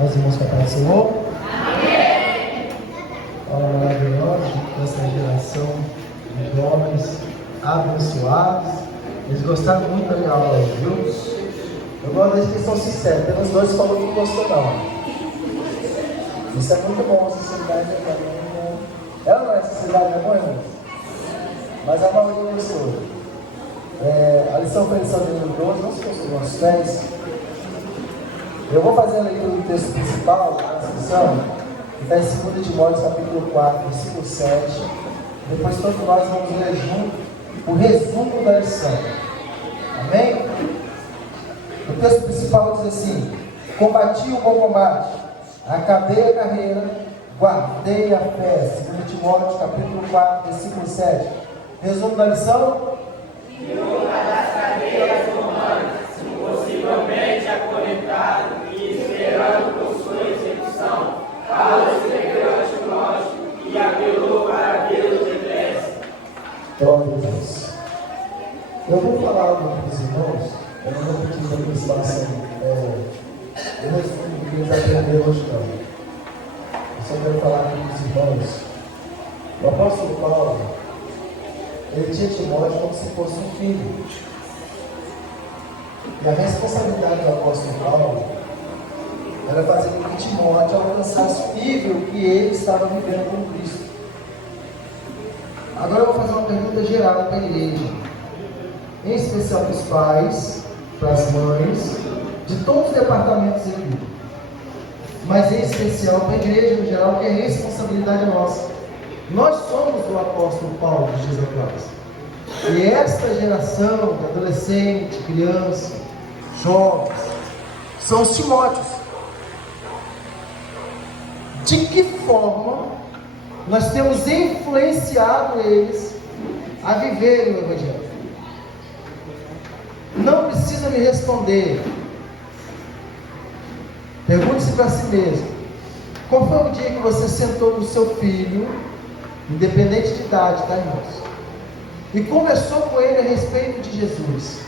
Nós irmãos com a paz do Senhor. Amém. Olha, maravilhosa essa geração de jovens abençoados. Eles gostaram muito da minha aula, viu? Eu gosto deles que eles são sinceros. Tem uns dois que falou que não gostou, não. Isso é muito bom, sinceridade é bom. Ela não é sinceridade, é bom, irmão? Mas a maioria gostou. A lição foi a lição de número 12, não se construiu os pés. Eu vou fazer a leitura do texto principal da lição, que está em 2 Timóteo, capítulo 4, versículo 7. Depois todos nós vamos ler junto o resumo da lição. Amém? O texto principal diz assim: combati o bom combate, acabei a carreira, guardei a fé. 2 Timóteo, capítulo 4, versículo 7. Resumo da lição: e nunca das cadeias romanas, impossivelmente acorrentado e esperando por sua execução, Paulo escreveu a Timóteo e apelou para Deus de pressa. Glória a Deus. Eu vou falar algo para os irmãos. Eu não vou pedir para que eles façam o resumo que eles aprenderam hoje, não. Eu só quero falar aqui para os irmãos. O apóstolo Paulo, ele tinha Timóteo como se fosse um filho. E a responsabilidade do apóstolo Paulo era fazer com que Timóteo alcançasse o nível que ele estava vivendo com Cristo. Agora eu vou fazer uma pergunta geral para a igreja, em especial para os pais, para as mães, de todos os departamentos aqui, mas em especial para a igreja no geral, que é responsabilidade nossa. Nós somos o apóstolo Paulo de Jesus Cristo. E esta geração de adolescente, criança, jovens, são os Timóteos. De que forma nós temos influenciado eles a viverem o Evangelho? Não precisa me responder. Pergunte-se para si mesmo: qual foi o dia que você sentou com o seu filho, independente de idade, tá, irmãos, e conversou com ele a respeito de Jesus,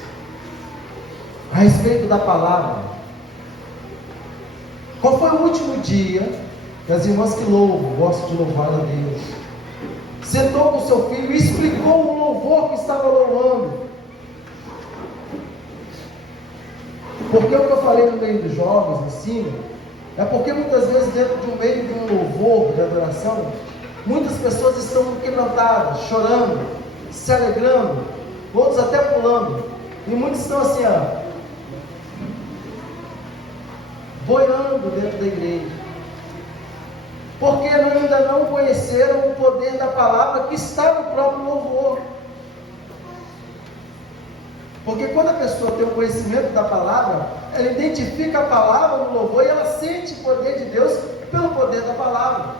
a respeito da palavra? Qual foi o último dia que as irmãs que louvam, gostam de louvar a Deus, sentou com o seu filho e explicou o louvor que estava louvando? Porque o que eu falei no meio dos jovens, no ensino, é porque muitas vezes dentro de um meio de um louvor, de adoração, muitas pessoas estão quebrantadas, chorando, se alegrando, outros até pulando, e muitos estão assim, boiando dentro da igreja, porque ainda não conheceram o poder da palavra que está no próprio louvor. Porque quando a pessoa tem o conhecimento da palavra, ela identifica a palavra no louvor e ela sente o poder de Deus pelo poder da palavra.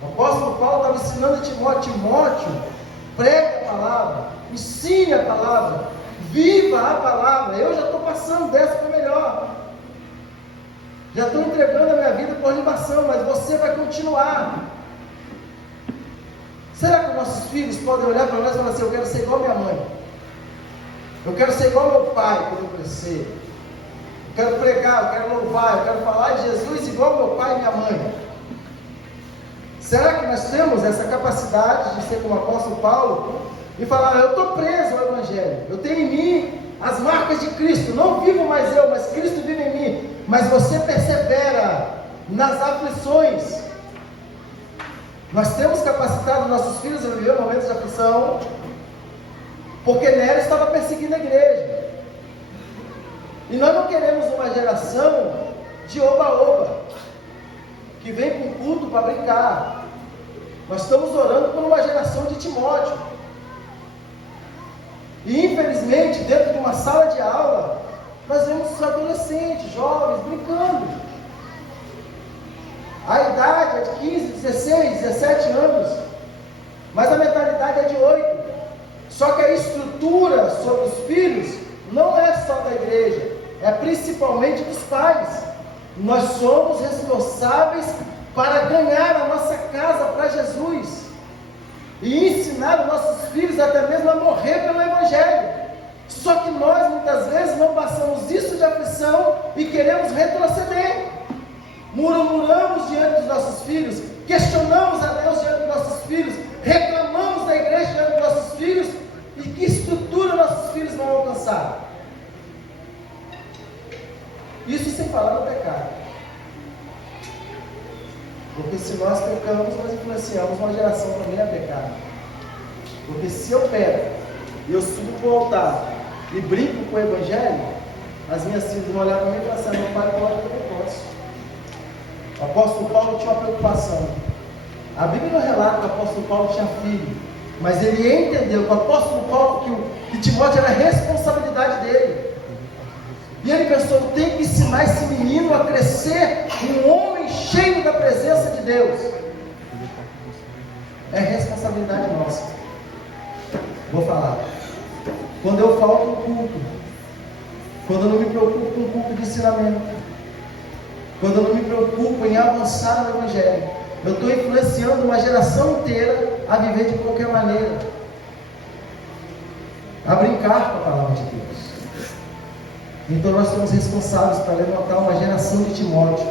O apóstolo Paulo estava ensinando a Timóteo: pregue a palavra, ensine a palavra, viva a palavra. Eu já estou passando dessa para melhor, já estou entregando a minha vida por libação, mas você vai continuar. Será que nossos filhos podem olhar para nós e falar assim: eu quero ser igual a minha mãe, eu quero ser igual ao meu pai quando eu crescer, eu quero pregar, eu quero louvar, eu quero falar de Jesus igual ao meu pai e minha mãe? Será que nós temos essa capacidade de ser como o apóstolo Paulo e falar: eu estou preso ao Evangelho, eu tenho em mim as marcas de Cristo, não vivo mais eu, mas Cristo vive em mim? Mas você persevera nas aflições. Nós temos capacitado nossos filhos a viver momentos de aflição, porque Nero estava perseguindo a igreja. E nós não queremos uma geração de oba-oba, que vem com culto para brincar. Nós estamos orando por uma geração de Timóteo. E infelizmente, dentro de uma sala de aula, nós vemos os adolescentes, jovens, brincando. A idade é de 15, 16, 17 anos, mas a mentalidade é de 8. Só que a estrutura sobre os filhos não é só da igreja, é principalmente dos pais. Nós somos responsáveis para ganhar a nossa casa para Jesus e ensinar os nossos filhos até mesmo a morrer pelo Evangelho. Só que nós muitas vezes não passamos isso de aflição e queremos retroceder. murmuramos diante dos nossos filhos, questionamos a Deus diante dos nossos filhos, reclamamos da igreja diante dos nossos filhos, e que estrutura nossos filhos vão alcançar? Isso sem falar no pecado. Porque se nós pecamos, nós influenciamos uma geração também a pecar. Porque se eu pego e eu subo para o altar e brinco com o evangelho, as minhas filhas vão olhar para mim e falar assim: meu pai pode, eu também posso. O apóstolo Paulo tinha uma preocupação. A Bíblia não relata que o apóstolo Paulo tinha filho, mas ele entendeu que o apóstolo Paulo, que Timóteo era a responsabilidade dele. E ele pensou: tem que ensinar esse menino a crescer um homem cheio da presença de Deus. É responsabilidade nossa. Vou falar. Quando eu falto no culto, quando eu não me preocupo com o culto de ensinamento, quando eu não me preocupo em avançar no Evangelho, eu estou influenciando uma geração inteira a viver de qualquer maneira, a brincar com a palavra de Deus. Então nós somos responsáveis para levantar uma geração de Timóteo.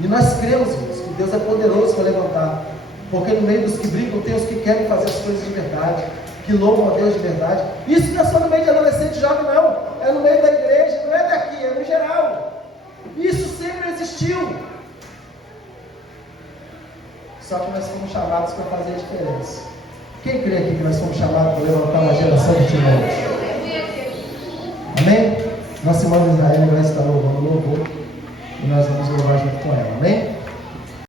E nós cremos, irmãos, que Deus é poderoso para levantar. Porque no meio dos que brincam tem os que querem fazer as coisas de verdade, que louvam a Deus de verdade. Isso não é só no meio de adolescente e jovem, não. É no meio da igreja, não é daqui, é no geral. Isso sempre existiu. Só que nós fomos chamados para fazer a diferença. Quem crê aqui que nós fomos chamados para levantar uma geração de Timóteo? Amém? Nossa irmã Israel vai estar louvando o louvor e nós vamos louvar junto com ela. Amém?